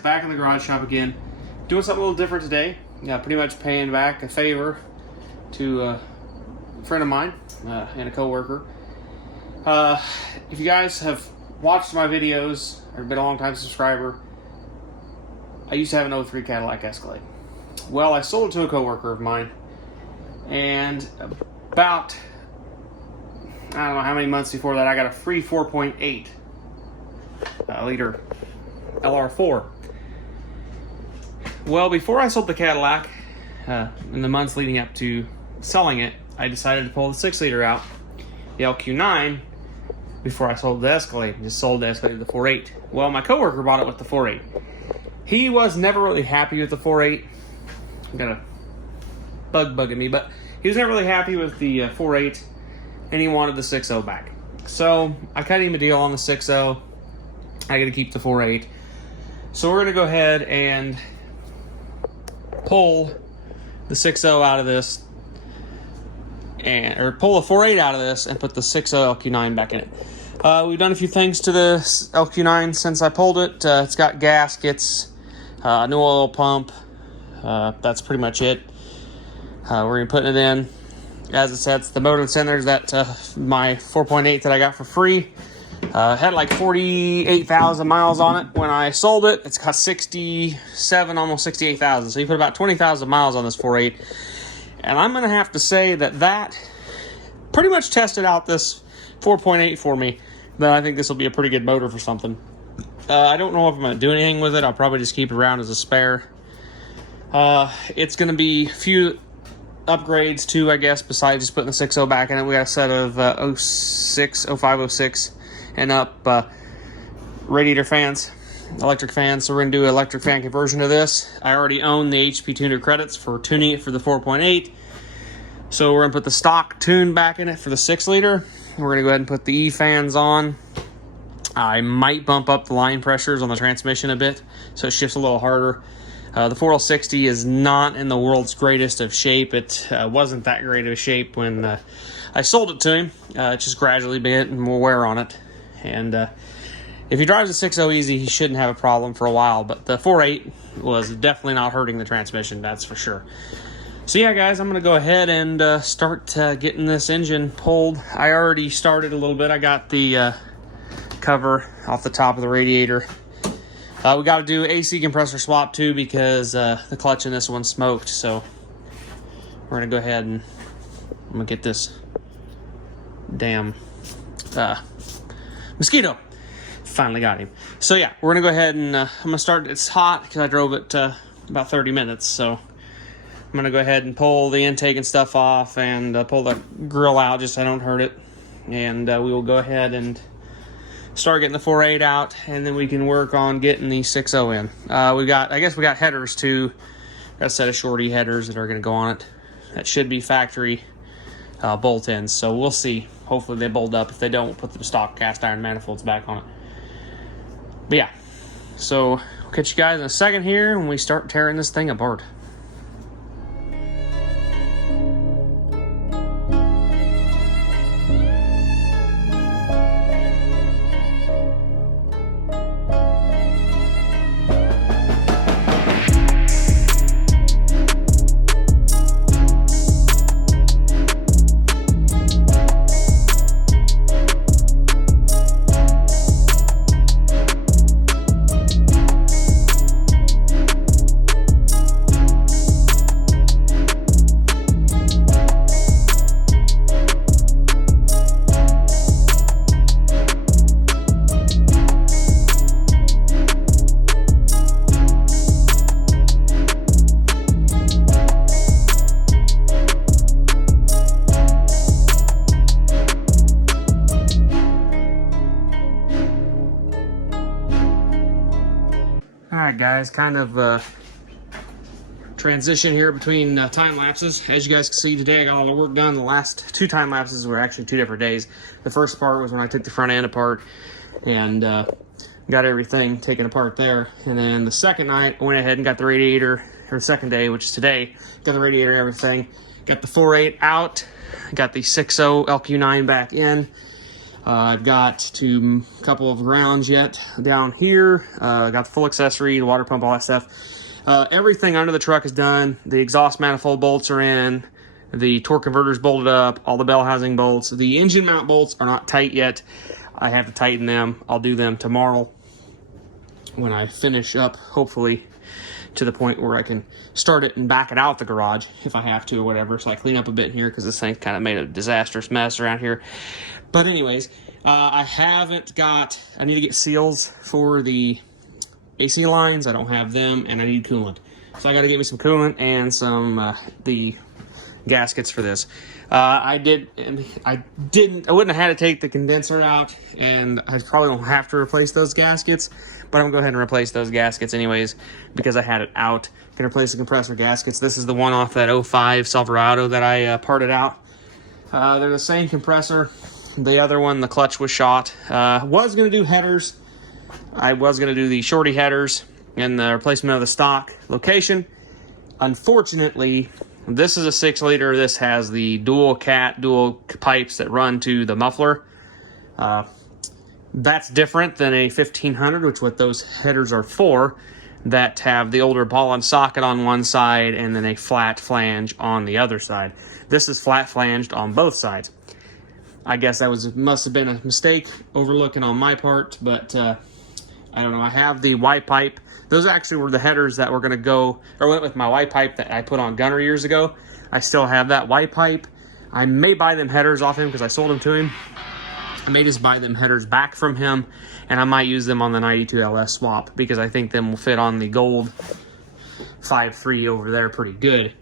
back in the garage shop again. Doing something a little different today. Yeah, pretty much paying back a favor to a friend of mine and a coworker. If you guys have watched my videos or been a long time subscriber, I used to have an 03 Cadillac Escalade. Well, I sold it to a coworker of mine, and about, I don't know how many months before that, I got a free 4.8 liter LR4. Well, before I sold the Cadillac, in the months leading up to selling it, I decided to pull the 6 liter out, the LQ9, before I sold the Escalade. Just sold the Escalade with the 4.8. Well, my coworker bought it with the 4.8. He was never really happy with the 4.8. Got a bugging me, but he was never really happy with the 4.8, and he wanted the 6.0 back. So I cut him a deal on the 6.0. I got to keep the 4.8. So we're going to go ahead and pull the 6.0 out of this, or pull the 4.8 out of this and put the 6.0 LQ9 back in it. We've done a few things to the LQ9 since I pulled it. It's got gaskets, new oil pump. That's pretty much it. We're going to be putting it in. As it says, the motor that's in there is that my 4.8 that I got for free. Had like 48,000 miles on it when I sold it. It's got 67, almost 68,000. So you put about 20,000 miles on this 4.8. And I'm going to have to say that pretty much tested out this 4.8 for me. Then I think this will be a pretty good motor for something. I don't know if I'm going to do anything with it. I'll probably just keep it around as a spare. It's going to be a few upgrades too, I guess, besides just putting the 6.0 back in it. We got a set of 05, 06 and up radiator fans, electric fans. So we're going to do an electric fan conversion to this. I already own the HP tuner credits for tuning it for the 4.8. So we're going to put the stock tune back in it for the 6 liter. We're going to go ahead and put the E fans on. I might bump up the line pressures on the transmission a bit so it shifts a little harder. The 4L60 is not in the world's greatest of shape. It wasn't that great of a shape when I sold it to him. It's just gradually been getting more wear on it. And if he drives a 6.0 easy, he shouldn't have a problem for a while. But the 4.8 was definitely not hurting the transmission, that's for sure. So yeah, guys, I'm going to go ahead and start getting this engine pulled. I already started a little bit. I got the cover off the top of the radiator. We got to do AC compressor swap too because the clutch in this one smoked. So we're going to go ahead and I'm going to get this damn mosquito. Finally got him. So yeah, we're going to go ahead and I'm going to start. It's hot because I drove it about 30 minutes. So I'm going to go ahead and pull the intake and stuff off and pull the grill out just so I don't hurt it. And we will go ahead and start getting the 4.8 out, and then we can work on getting the 6.0 in. I guess we got headers too. Got a set of shorty headers that are going to go on it. That should be factory bolt-ins, so we'll see. Hopefully they bolt up. If they don't, we'll put the stock cast iron manifolds back on it. But yeah, so we'll catch you guys in a second here when we start tearing this thing apart. Alright guys, kind of transition here between time lapses. As you guys can see today, I got all the work done. The last 2 time lapses were actually 2 different days. The first part was when I took the front end apart and got everything taken apart there. And then the second night, I went ahead and got the radiator, or the second day, which is today, got the radiator and everything. Got the 4.8 out, got the 6.0 LQ9 back in. I've got to a couple of rounds yet down here. Got the full accessory, the water pump, all that stuff. Everything under the truck is done. The exhaust manifold bolts are in. The torque converter's bolted up. All the bell housing bolts. The engine mount bolts are not tight yet. I have to tighten them. I'll do them tomorrow when I finish up, hopefully to the point where I can start it and back it out the garage if I have to or whatever. So I clean up a bit in here because this thing's kind of made a disastrous mess around here. But anyways, I need to get seals for the AC lines. I don't have them, and I need coolant. So I got to get me some coolant and some the gaskets for this. I wouldn't have had to take the condenser out, and I probably don't have to replace those gaskets, but I'm gonna go ahead and replace those gaskets anyways because I had it out. Can replace the compressor gaskets. This is the one off that 05 Silverado that I parted out. They're the same compressor. The other one, the clutch was shot. Was gonna do headers. I was gonna do the shorty headers and the replacement of the stock location. Unfortunately, this is a 6-liter. This has the dual pipes that run to the muffler. That's different than a 1500, which what those headers are for, that have the older ball and socket on one side and then a flat flange on the other side. This is flat flanged on both sides. I guess that must have been a mistake overlooking on my part, but I don't know. I have the Y pipe. Those actually were the headers that were going to go, or went with my Y pipe that I put on Gunner years ago. I still have that Y pipe. I may buy them headers off him because I sold them to him. I may just buy them headers back from him, and I might use them on the 92 LS swap because I think them will fit on the gold 5.3 over there pretty good,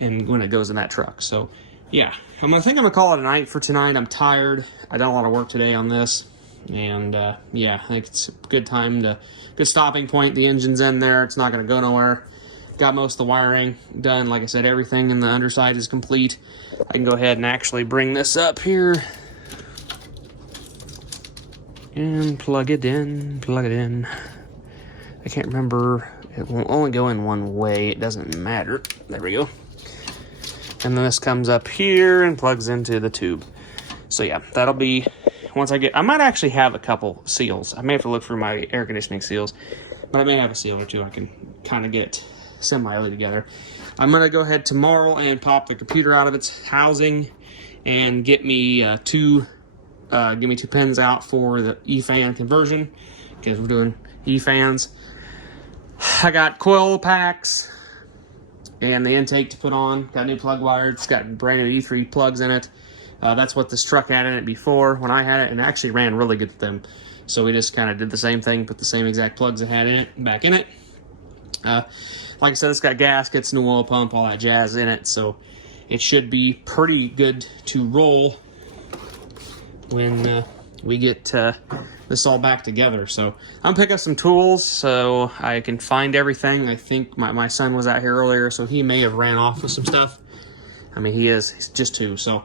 and when it goes in that truck. So yeah, I'm gonna call it a night for tonight. I'm tired. I done a lot of work today on this. And yeah, I think it's a good stopping point. The engine's in there. It's not going to go nowhere. Got most of the wiring done. Like I said, everything in the underside is complete. I can go ahead and actually bring this up here and plug it in. I can't remember. It will only go in one way. It doesn't matter. There we go. And then this comes up here and plugs into the tube. So yeah, that'll be... Once I might actually have a couple seals. I may have to look for my air conditioning seals, but I may have a seal or two I can kind of get semi together. I'm going to go ahead tomorrow and pop the computer out of its housing and get me two pins out for the E-fan conversion because we're doing E-fans. I got coil packs and the intake to put on. Got new plug wires. It's got brand new E3 plugs in it. That's what this truck had in it before when I had it, and it actually ran really good with them. So we just kind of did the same thing, put the same exact plugs it had in it back in it. Like I said, it's got gaskets, new oil pump, all that jazz in it, so it should be pretty good to roll when we get this all back together. So I'm gonna pick up some tools so I can find everything. I think my son was out here earlier, so he may have ran off with some stuff. I mean, he's just 2, so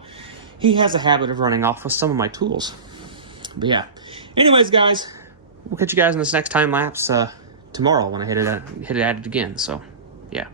he has a habit of running off with some of my tools. But yeah. Anyways, guys, we'll catch you guys in this next time lapse tomorrow when I hit it at it again. So, yeah.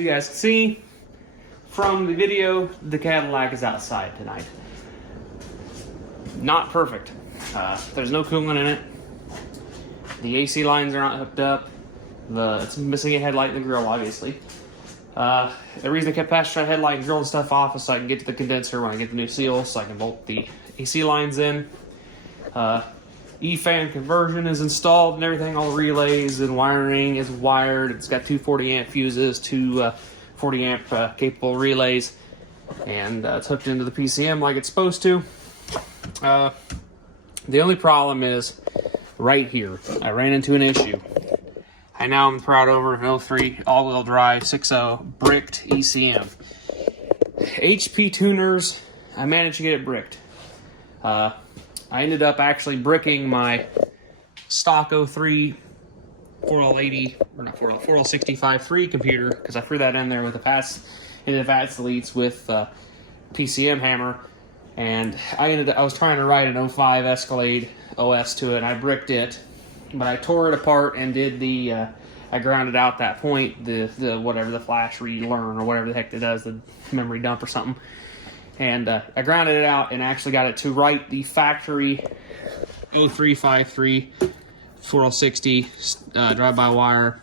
you guys can see from the video, the Cadillac is outside tonight. Not perfect. There's no coolant in it. The AC lines are not hooked up. It's missing a headlight in the grill, obviously. The reason I kept passing that headlight and grilling stuff off is so I can get to the condenser when I get the new seal, so I can bolt the AC lines in. E-fan conversion is installed and everything. All the relays and wiring is wired. It's got two 40 amp fuses, two 40 amp capable relays, and it's hooked into the PCM like it's supposed to. The only problem is right here. I ran into an issue. I now am proud over an 03 all-wheel drive 6.0 bricked ECM. HP tuners, I managed to get it bricked. I ended up actually bricking my stock 03 4L80, or not 4L, 4L65 computer, because I threw that in there with the VATS deletes with PCM hammer, and I was trying to write an 05 Escalade OS to it, and I bricked it, but I tore it apart and did I grounded out that point, the whatever, the flash relearn or whatever the heck it does, the memory dump or something. And I grounded it out and actually got it to write the factory 0353 4L60 drive-by-wire.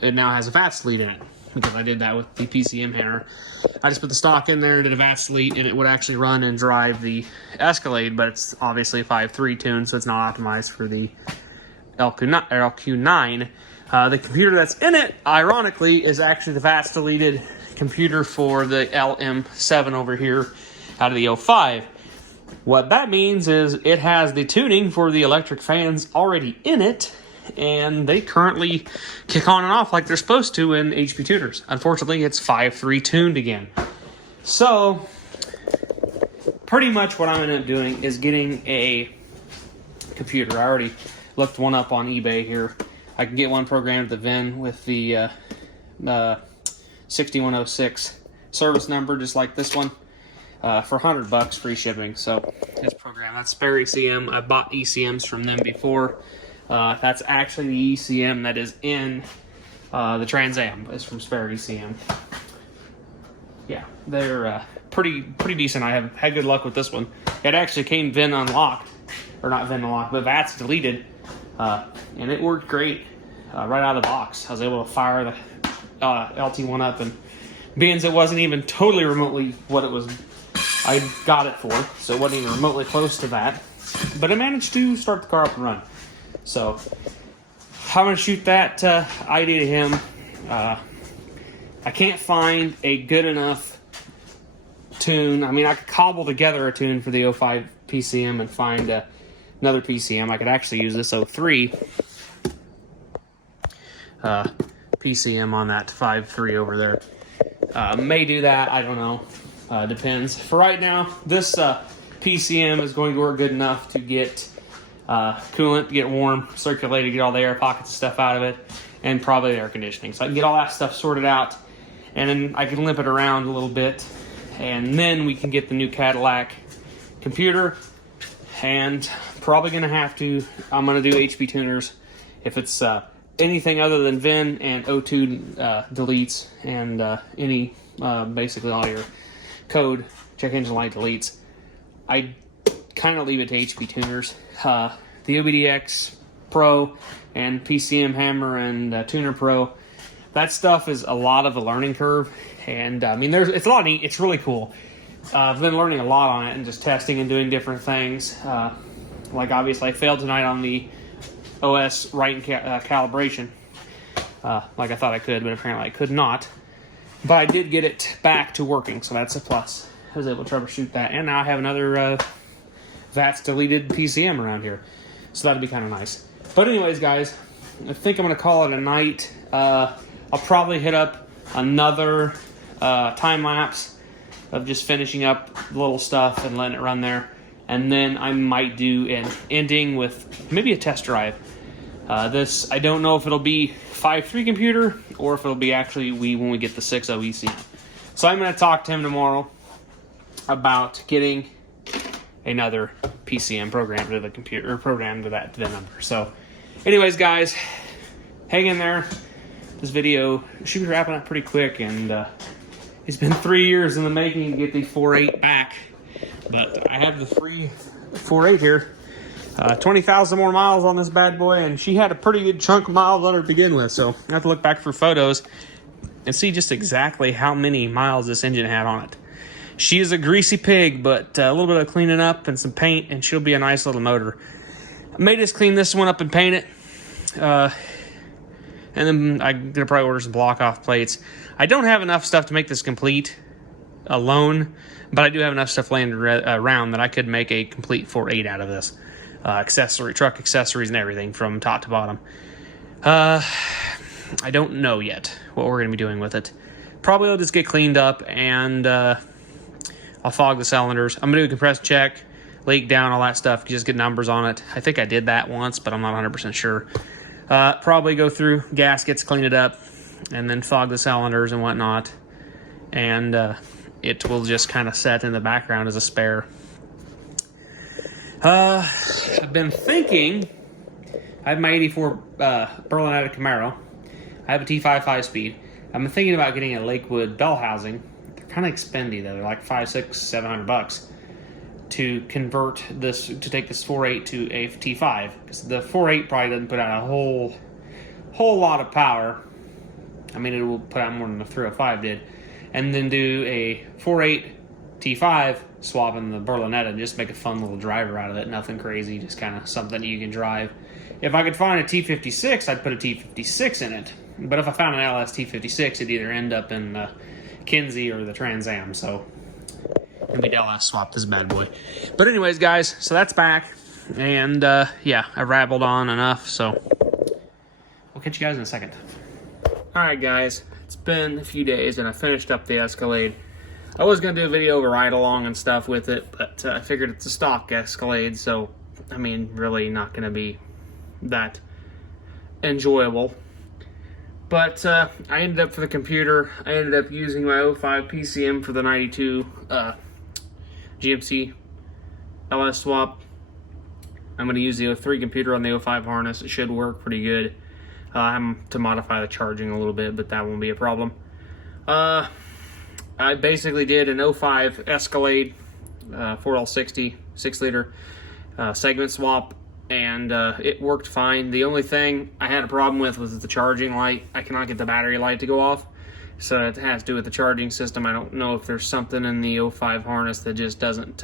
It now has a VATS delete in it because I did that with the PCM hammer. I just put the stock in there, did a VATS delete, and it would actually run and drive the Escalade, but it's obviously a 5.3 tune, so it's not optimized for the LQ9. The computer that's in it, ironically, is actually the VATS deleted computer for the LM7 over here out of the 05. What that means is it has the tuning for the electric fans already in it, and they currently kick on and off like they're supposed to in HP tuners. Unfortunately, it's 5.3 tuned again. So, pretty much what I'm going to end up doing is getting a computer. I already looked one up on eBay here. I can get one programmed to the VIN with the 6106 service number, just like this one, for $100 free shipping. So it's programmed. That's Spare ECM. I've bought ECMs from them before. That's actually the ECM that is in the Trans Am. It's from Spare ECM. Yeah, they're pretty decent. I have had good luck with this one. It actually came VIN unlocked, or not VIN unlocked, but VATS deleted, and it worked great right out of the box. I was able to fire the LT1 up, and being as it wasn't even totally remotely what it was I got it for, so it wasn't even remotely close to that, but I managed to start the car up and run. So I'm going to shoot that ID to him. I can't find a good enough tune. I mean, I could cobble together a tune for the 05 PCM and find another PCM. I could actually use this 03 PCM on that 5.3 over there. May do that, I don't know. Depends. For right now, this PCM is going to work good enough to get coolant, get warm, circulated, get all the air pockets and stuff out of it, and probably air conditioning. So I can get all that stuff sorted out, and then I can limp it around a little bit, and then we can get the new Cadillac computer, and probably going to have to, I'm going to do HP tuners. If it's anything other than VIN and O2 deletes and any, basically all your code, check engine light deletes, I kind of leave it to HP tuners. The OBDX Pro and PCM Hammer and Tuner Pro, that stuff is a lot of a learning curve, and I mean, it's a lot neat. It's really cool. I've been learning a lot on it and just testing and doing different things. Like obviously, I failed tonight on the OS writing calibration, like I thought I could, but apparently I could not. But I did get it back to working, so that's a plus. I was able to troubleshoot that, and now I have another VATS deleted PCM around here, so that'd be kind of nice. But anyways, guys, I think I'm going to call it a night. I'll probably hit up another time lapse of just finishing up little stuff and letting it run there, and then I might do an ending with maybe a test drive. This, I don't know if it'll be 5.3 computer or if it'll be actually when we get the 6.0 ECM. So I'm going to talk to him tomorrow about getting another PCM program to the computer, or program to that VIN number. So anyways, guys, hang in there. this video should be wrapping up pretty quick, and it's been 3 years in the making to get the 4.8 back. But I have the free 4.8 here. 20,000 more miles on this bad boy, and she had a pretty good chunk of miles on her to begin with, so I have to look back for photos and see just exactly how many miles this engine had on it. She is a greasy pig, but a little bit of cleaning up and some paint, and she'll be a nice little motor. I may just clean this one up and paint it, and then I'm going to probably order some block-off plates. I don't have enough stuff to make this complete alone, but I do have enough stuff laying around that I could make a complete 4.8 out of this. Truck accessories and everything from top to bottom. I don't know yet what we're going to be doing with it. Probably will just get cleaned up, and I'll fog the cylinders. I'm going to do a compressed check, leak down, all that stuff, just get numbers on it. I think I did that once, but I'm not 100% sure. Probably go through gaskets, clean it up, and then fog the cylinders and whatnot. And it will just kind of set in the background as a spare. I've been thinking, I have my 84 Berlinetta Camaro. I have a T5 5-speed. I've been thinking about getting a Lakewood bell housing. They're kind of expendy though. They're like $500, $600, $700 to convert this, to take this 4.8 to a T5. Because the 4.8 probably doesn't put out a whole lot of power. I mean, it will put out more than the 305 did. And then do a 4.8 T5 swap in the Berlinetta and just make a fun little driver out of it. Nothing crazy, just kind of something you can drive. If I could find a T56, I'd put a T56 in it. But if I found an LS T56, it'd either end up in Kinsey or the Trans Am. So we'd LS swap this bad boy. But anyways, guys, so that's back. And yeah, I rabbled on enough. So we'll catch you guys in a second. All right, guys, it's been a few days and I finished up the Escalade. I was going to do a video of a ride-along and stuff with it, but I figured it's a stock Escalade, so, I mean, really not going to be that enjoyable. But I ended up, for the computer, I ended up using my 05 PCM for the 92 GMC LS swap. I'm going to use the 03 computer on the 05 harness. It should work pretty good. I have to modify the charging a little bit, but that won't be a problem. I basically did an 05 Escalade 4L60 6-liter segment swap, and it worked fine. The only thing I had a problem with was the charging light. I cannot get the battery light to go off, so it has to do with the charging system. I don't know if there's something in the 05 harness that just doesn't,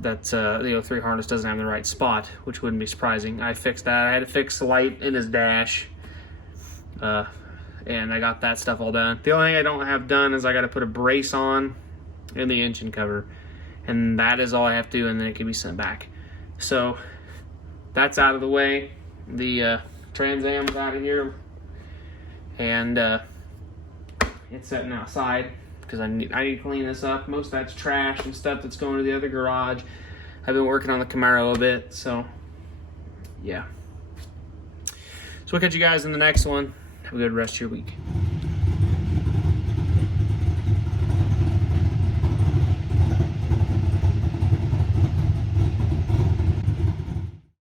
the 03 harness doesn't have the right spot, which wouldn't be surprising. I fixed that. I had to fix the light in his dash. And I got that stuff all done. The only thing I don't have done is I got to put a brace on in the engine cover. And that is all I have to do, and then it can be sent back. So, that's out of the way. The Trans Am's out of here. And it's sitting outside because I need to clean this up. Most of that's trash and stuff that's going to the other garage. I've been working on the Camaro a bit, so yeah. So we'll catch you guys in the next one. Have a good rest of your week.